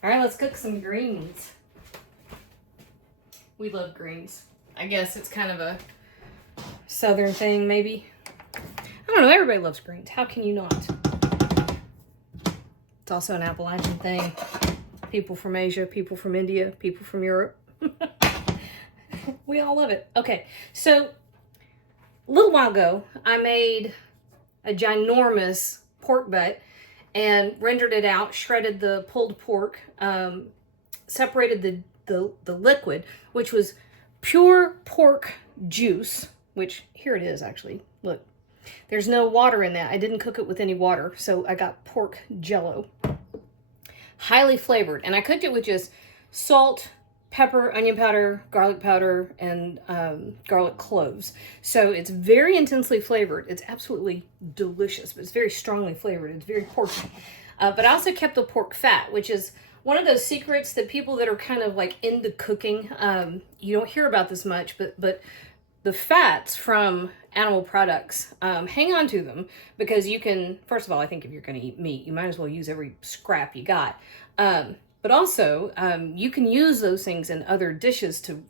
All right, let's cook some greens. We love greens. I guess it's kind of a southern thing, maybe. I don't know, everybody loves greens. How can you not? It's also an Appalachian thing. People from Asia, people from India, people from Europe. We all love it. Okay, so a little while ago, I made a ginormous pork butt and rendered it out, shredded the pulled pork, separated the liquid, which was pure pork juice, which here it is actually. Look, there's no water in that. I didn't cook it with any water, so I got pork jello. Highly flavored, and I cooked it with just salt, pepper, onion powder, garlic powder, and garlic cloves. So it's very intensely flavored. It's absolutely delicious, but it's very strongly flavored. It's very porky. But I also kept the pork fat, which is one of those secrets that people that are kind of like into cooking, you don't hear about this much, but the fats from animal products, hang on to them, because you can, first of all, I think if you're going to eat meat, you might as well use every scrap you got. But also, you can use those things in other dishes to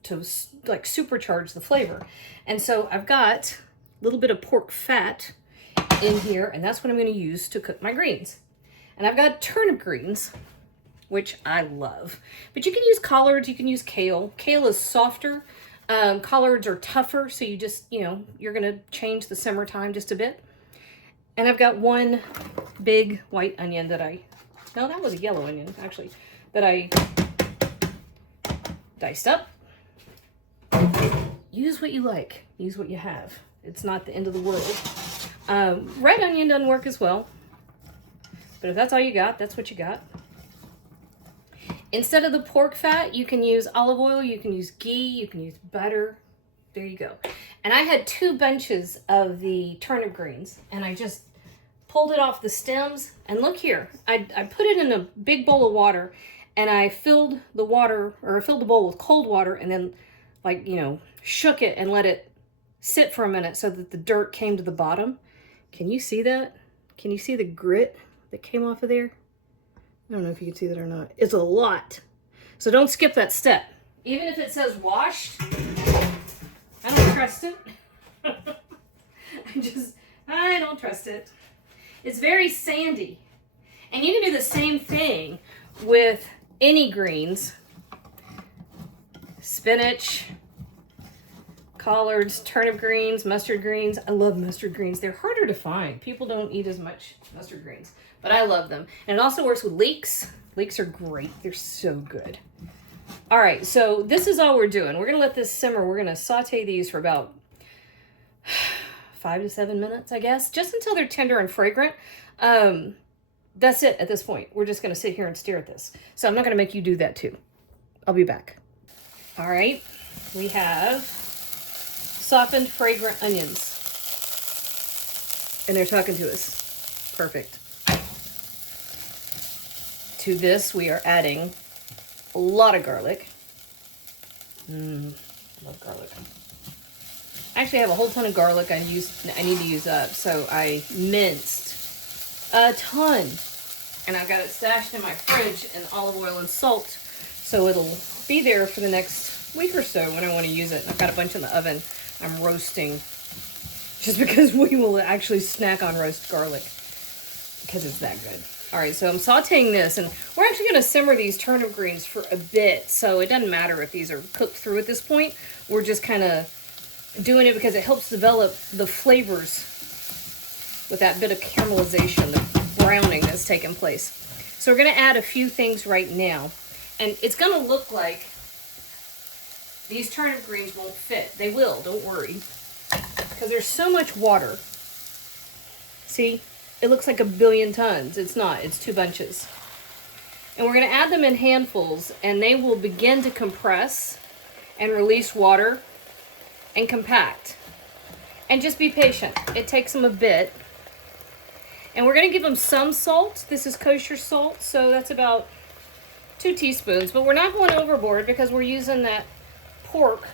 like supercharge the flavor. And so I've got a little bit of pork fat in here, and that's what I'm going to use to cook my greens. And I've got turnip greens, which I love. But you can use collards, you can use kale. Kale is softer. Collards are tougher, so you just, you're going to change the simmer time just a bit. And I've got one big white onion that that was a yellow onion, actually, that I diced up. Use what you like. Use what you have. It's not the end of the world. Red onion doesn't work as well. But if that's all you got, that's what you got. Instead of the pork fat, you can use olive oil, you can use ghee, you can use butter. There you go. And I had 2 bunches of the turnip greens, and I just pulled it off the stems. And look here, I put it in a big bowl of water, and I filled the bowl with cold water, and then shook it and let it sit for a minute so that the dirt came to the bottom. Can you see that? Can you see the grit that came off of there? I don't know if you can see that or not. It's a lot. So don't skip that step. Even if it says washed, I don't trust it. I don't trust it. It's very sandy. And you can do the same thing with any greens. Spinach, collards, turnip greens, mustard greens. I love mustard greens. They're harder to find. People don't eat as much mustard greens, but I love them. And it also works with leeks. Leeks are great. They're so good. All right, so this is all we're doing. We're going to let this simmer. We're going to saute these for about 5 to 7 minutes, I guess, just until they're tender and fragrant. That's it at this point. We're just going to sit here and stare at this. So I'm not going to make you do that too. I'll be back. All right, we have softened, fragrant onions. And they're talking to us. Perfect. To this, we are adding a lot of garlic. Love garlic. I actually have a whole ton of garlic I need to use up, so I minced a ton. And I've got it stashed in my fridge in olive oil and salt, so it'll be there for the next week or so when I want to use it. And I've got a bunch in the oven I'm roasting, just because we will actually snack on roast garlic because it's that good. All right, so I'm sauteing this, and we're actually going to simmer these turnip greens for a bit, so it doesn't matter if these are cooked through at this point. We're just kind of doing it because it helps develop the flavors with that bit of caramelization, the browning that's taking place. So we're going to add a few things right now, and it's going to look like these turnip greens won't fit. They will, don't worry, because there's so much water. See? It looks like a billion tons. It's not. It's 2 bunches. And we're going to add them in handfuls, and they will begin to compress and release water and compact. And just be patient. It takes them a bit. And we're going to give them some salt. This is kosher salt, so that's about 2 teaspoons. But we're not going overboard because we're using that pork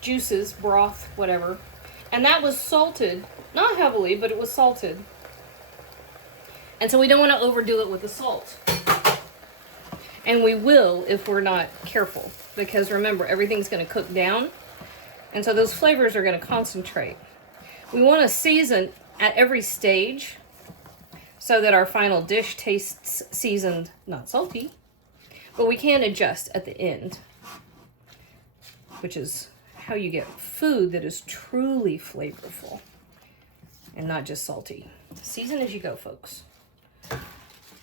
juices, broth, whatever. And that was salted. Not heavily, but it was salted. And so we don't want to overdo it with the salt. And we will if we're not careful, because remember, everything's going to cook down. And so those flavors are going to concentrate. We want to season at every stage so that our final dish tastes seasoned, not salty. But we can adjust at the end, which is how you get food that is truly flavorful and not just salty. Season as you go, folks.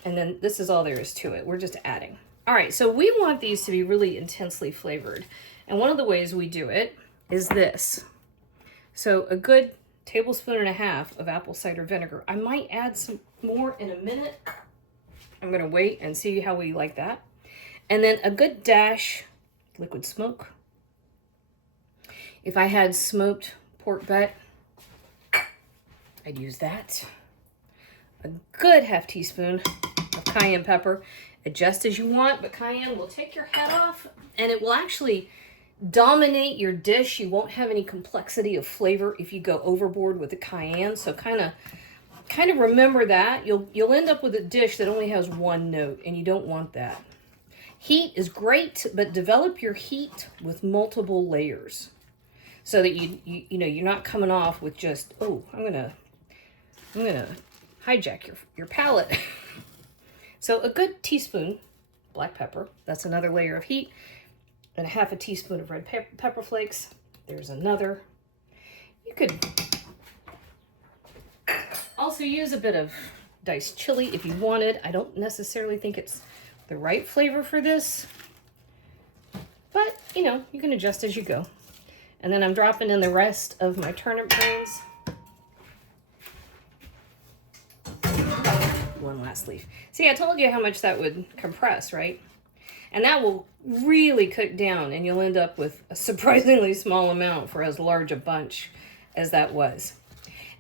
And then this is all there is to it. We're just adding. All right, so we want these to be really intensely flavored. And one of the ways we do it is this. So a good tablespoon and a half of apple cider vinegar. I might add some more in a minute. I'm gonna wait and see how we like that. And then a good dash liquid smoke. If I had smoked pork butt, I'd use that. A good half teaspoon of cayenne pepper. Adjust as you want, but cayenne will take your head off and it will actually dominate your dish. You won't have any complexity of flavor if you go overboard with the cayenne. So kind of remember that. You'll end up with a dish that only has one note, and you don't want that. Heat is great, but develop your heat with multiple layers so that you know you're not coming off with just, oh, I'm gonna hijack your palate. So a good teaspoon black pepper, that's another layer of heat, and a half a teaspoon of red pepper flakes. There's another. You could also use a bit of diced chili if you wanted. I don't necessarily think it's the right flavor for this, but you know, you can adjust as you go. And then I'm dropping in the rest of my turnip greens. One last leaf. See, I told you how much that would compress, right? And that will really cook down, and you'll end up with a surprisingly small amount for as large a bunch as that was.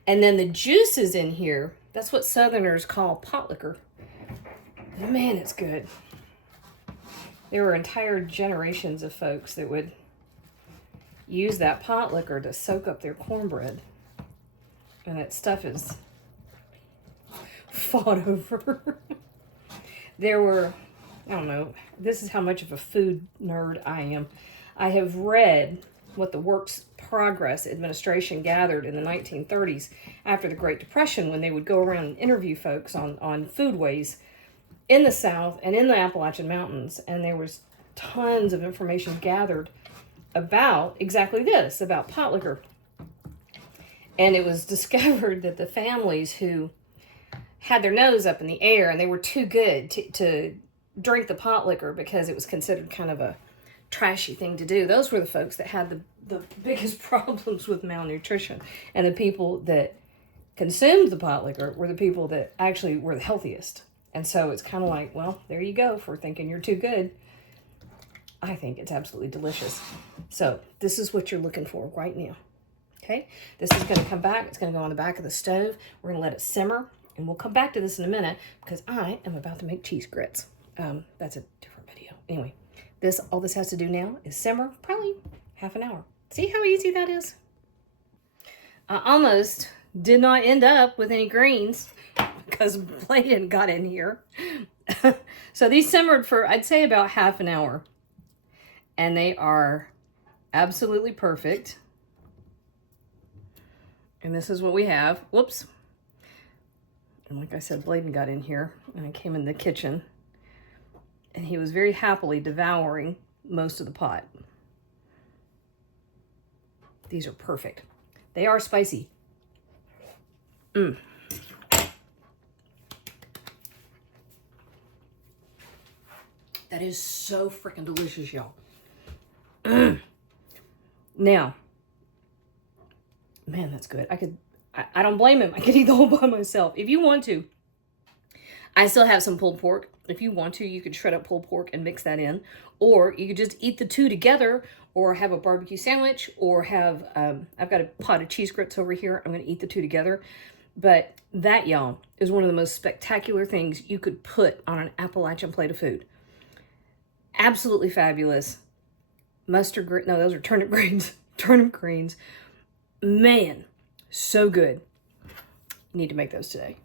And then the juices in here, that's what Southerners call potlikker. Man, it's good. There were entire generations of folks that would use that potlikker to soak up their cornbread. And that stuff is fought over. There were, I don't know, this is how much of a food nerd I am. I have read what the Works Progress Administration gathered in the 1930s after the Great Depression, when they would go around and interview folks on foodways in the South and in the Appalachian Mountains. And there was tons of information gathered about exactly this, about potlikker. And it was discovered that the families who had their nose up in the air and they were too good to drink the potlikker because it was considered kind of a trashy thing to do, those were the folks that had the biggest problems with malnutrition. And the people that consumed the potlikker were the people that actually were the healthiest. And so it's kind of like, well, there you go for thinking you're too good. I think it's absolutely delicious. So this is what you're looking for right now. Okay, this is going to come back. It's going to go on the back of the stove. We're going to let it simmer, and we'll come back to this in a minute because I am about to make cheese grits. That's a different video. Anyway, all this has to do now is simmer, probably half an hour. See how easy that is? I almost did not end up with any greens because Bladen got in here. So these simmered for, I'd say, about half an hour. And they are absolutely perfect. And this is what we have. Whoops. And like I said, Bladen got in here and I came in the kitchen and he was very happily devouring most of the pot. These are perfect. They are spicy. That is so freaking delicious, y'all. Now, man, that's good. I don't blame him. I could eat the whole by myself. If you want to, I still have some pulled pork. If you want to, you could shred up pulled pork and mix that in. Or you could just eat the two together, or have a barbecue sandwich, or have, I've got a pot of cheese grits over here. I'm going to eat the two together. But that, y'all, is one of the most spectacular things you could put on an Appalachian plate of food. Absolutely fabulous. Mustard greens, no, those are turnip greens. Turnip greens. Man, so good. Need to make those today.